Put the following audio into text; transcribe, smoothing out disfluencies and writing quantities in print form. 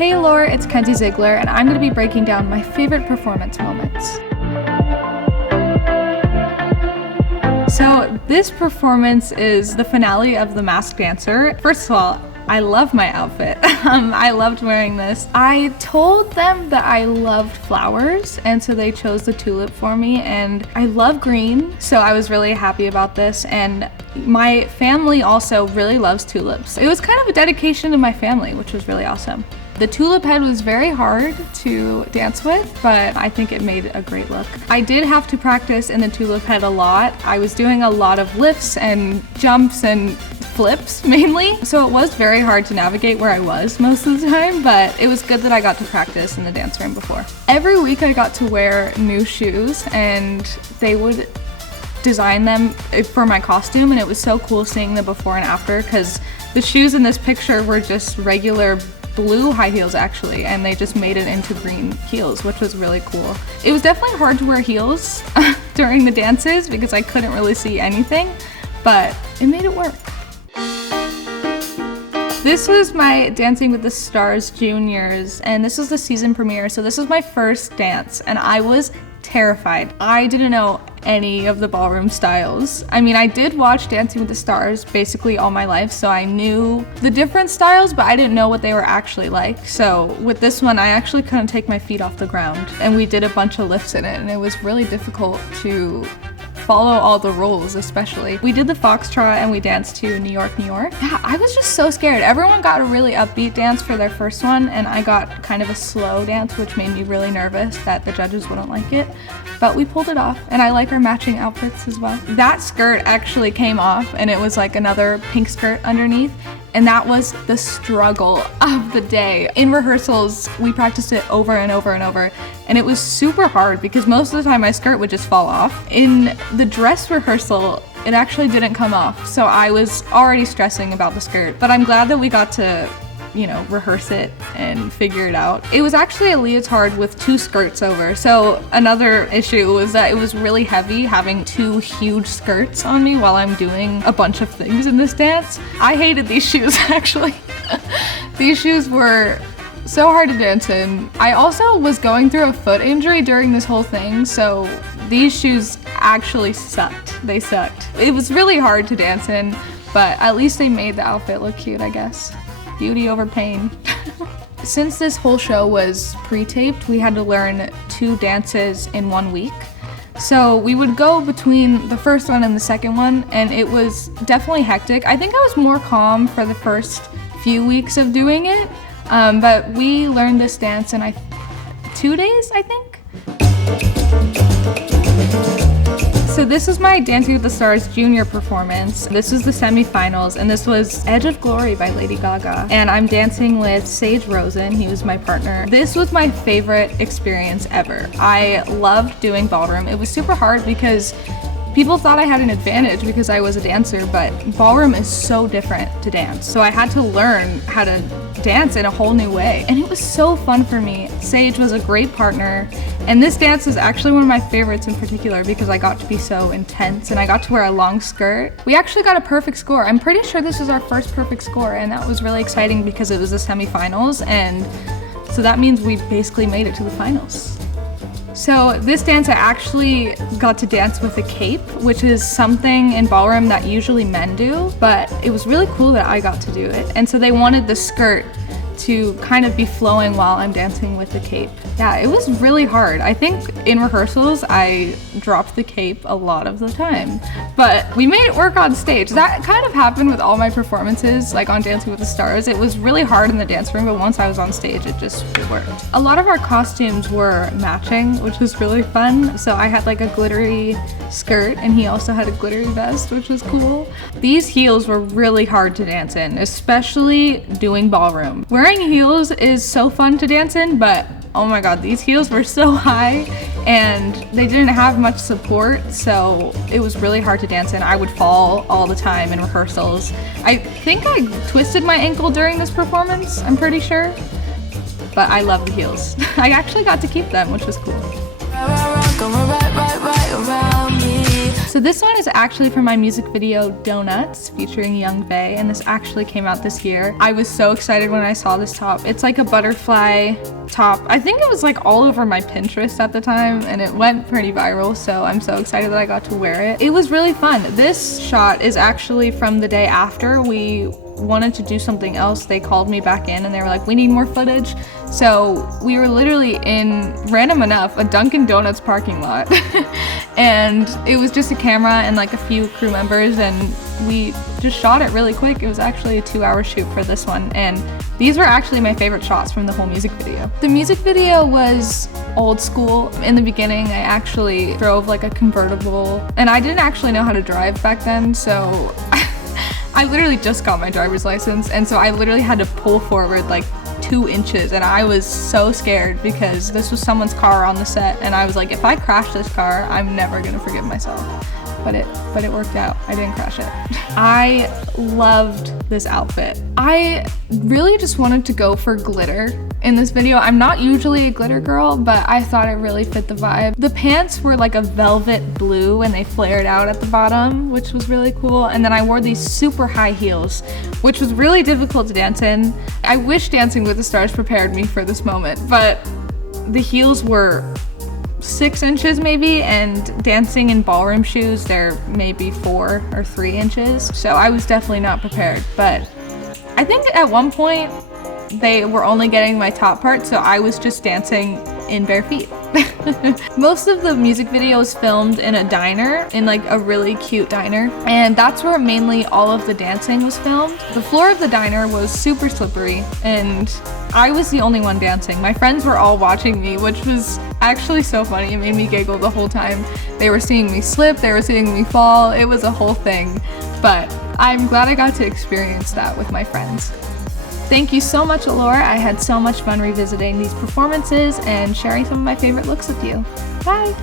Hey Allure, it's Mackenzie Ziegler, and I'm going to be breaking down my favorite performance moments. So this performance is the finale of The Masked Dancer. First of all, I love my outfit. I loved wearing this. I told them that I loved flowers, and so they chose the tulip for me, and I love green, so I was really happy about this. And my family also really loves tulips. It was kind of a dedication to my family, which was really awesome. The tulip head was very hard to dance with, but I think it made a great look. I did have to practice in the tulip head a lot. I was doing a lot of lifts and jumps and flips mainly, so it was very hard to navigate where I was most of the time, but it was good that I got to practice in the dance room before. Every week I got to wear new shoes, and they would design them for my costume, and it was so cool seeing the before and after, because the shoes in this picture were just regular blue high heels actually, and they just made it into green heels, which was really cool. It was definitely hard to wear heels during the dances because I couldn't really see anything, but it made it work. This was my Dancing with the Stars Juniors, and this was the season premiere, so this was my first dance, and I was terrified. I didn't know any of the ballroom styles. I mean, I did watch Dancing with the Stars basically all my life, so I knew the different styles, but I didn't know what they were actually like. So with this one, I actually couldn't take my feet off the ground, and we did a bunch of lifts in it, and it was really difficult to follow all the rules, especially. We did the foxtrot and we danced to New York, New York. Yeah, I was just so scared. Everyone got a really upbeat dance for their first one, and I got kind of a slow dance, which made me really nervous that the judges wouldn't like it. But we pulled it off, and I like our matching outfits as well. That skirt actually came off, and it was like another pink skirt underneath, and that was the struggle of the day. In rehearsals, we practiced it over and over and over, and it was super hard because most of the time my skirt would just fall off. In the dress rehearsal, it actually didn't come off, so I was already stressing about the skirt, but I'm glad that we got to, you know, rehearse it and figure it out. It was actually a leotard with two skirts over, so another issue was that it was really heavy having two huge skirts on me while I'm doing a bunch of things in this dance. I hated these shoes actually. These shoes were so hard to dance in. I also was going through a foot injury during this whole thing, so these shoes actually sucked. They sucked. It was really hard to dance in, but at least they made the outfit look cute, I guess. Beauty over pain. Since this whole show was pre-taped, we had to learn 2 dances in 1 week. So we would go between the first one and the second one, and it was definitely hectic. I think I was more calm for the first few weeks of doing it, but we learned this dance in 2 days, I think. So this was my Dancing with the Stars Junior performance. This was the semifinals, and this was Edge of Glory by Lady Gaga. And I'm dancing with Sage Rosen. He was my partner. This was my favorite experience ever. I loved doing ballroom. It was super hard because people thought I had an advantage because I was a dancer, but ballroom is so different to dance. So I had to learn how to dance in a whole new way, and it was so fun for me. Sage was a great partner, and this dance is actually one of my favorites in particular because I got to be so intense and I got to wear a long skirt. We actually got a perfect score. I'm pretty sure this was our first perfect score, and that was really exciting because it was the semifinals, and so that means we basically made it to the finals. So this dance I actually got to dance with a cape, which is something in ballroom that usually men do, but it was really cool that I got to do it. And so they wanted the skirt to kind of be flowing while I'm dancing with the cape. Yeah, it was really hard. I think in rehearsals I dropped the cape a lot of the time, but we made it work on stage. That kind of happened with all my performances, like on Dancing with the Stars. It was really hard in the dance room, but once I was on stage, it worked. A lot of our costumes were matching, which was really fun. So I had like a glittery skirt, and he also had a glittery vest, which was cool. These heels were really hard to dance in, especially doing ballroom. Wearing heels is so fun to dance in, but oh my god, these heels were so high and they didn't have much support, so it was really hard to dance in. I would fall all the time in rehearsals. I think I twisted my ankle during this performance, I'm pretty sure, but I love the heels. I actually got to keep them, which was cool. Right around me. So this one is actually from my music video Donuts featuring Young Bae, and this actually came out this year. I was so excited when I saw this top. It's like a butterfly top. I think it was like all over my Pinterest at the time, and it went pretty viral, so I'm so excited that I got to wear it. It was really fun. This shot is actually from the day after we wanted to do something else. They called me back in and they were like, we need more footage. So we were literally in, random enough, a Dunkin' Donuts parking lot. And it was just a camera and like a few crew members, and we just shot it really quick. It was actually a 2-hour shoot for this one, and these were actually my favorite shots from the whole music video. The music video was old school. In the beginning, I actually drove like a convertible, and I didn't actually know how to drive back then, so I literally just got my driver's license, and so I literally had to pull forward like 2 inches, and I was so scared because this was someone's car on the set, and I was like, if I crash this car, I'm never gonna forgive myself. But it worked out. I didn't crash it. I loved this outfit. I really just wanted to go for glitter in this video. I'm not usually a glitter girl, but I thought it really fit the vibe. The pants were like a velvet blue and they flared out at the bottom, which was really cool. And then I wore these super high heels, which was really difficult to dance in. I wish Dancing with the Stars prepared me for this moment, but the heels were 6 inches maybe, and dancing in ballroom shoes, they're maybe 4 or 3 inches. So I was definitely not prepared, but I think at one point they were only getting my top part, so I was just dancing in bare feet. Most of the music video was filmed in a diner, in like a really cute diner, and that's where mainly all of the dancing was filmed. The floor of the diner was super slippery, and I was the only one dancing. My friends were all watching me, which was actually so funny. It made me giggle the whole time. They were seeing me slip, they were seeing me fall. It was a whole thing, but I'm glad I got to experience that with my friends. Thank you so much, Allure. I had so much fun revisiting these performances and sharing some of my favorite looks with you. Bye!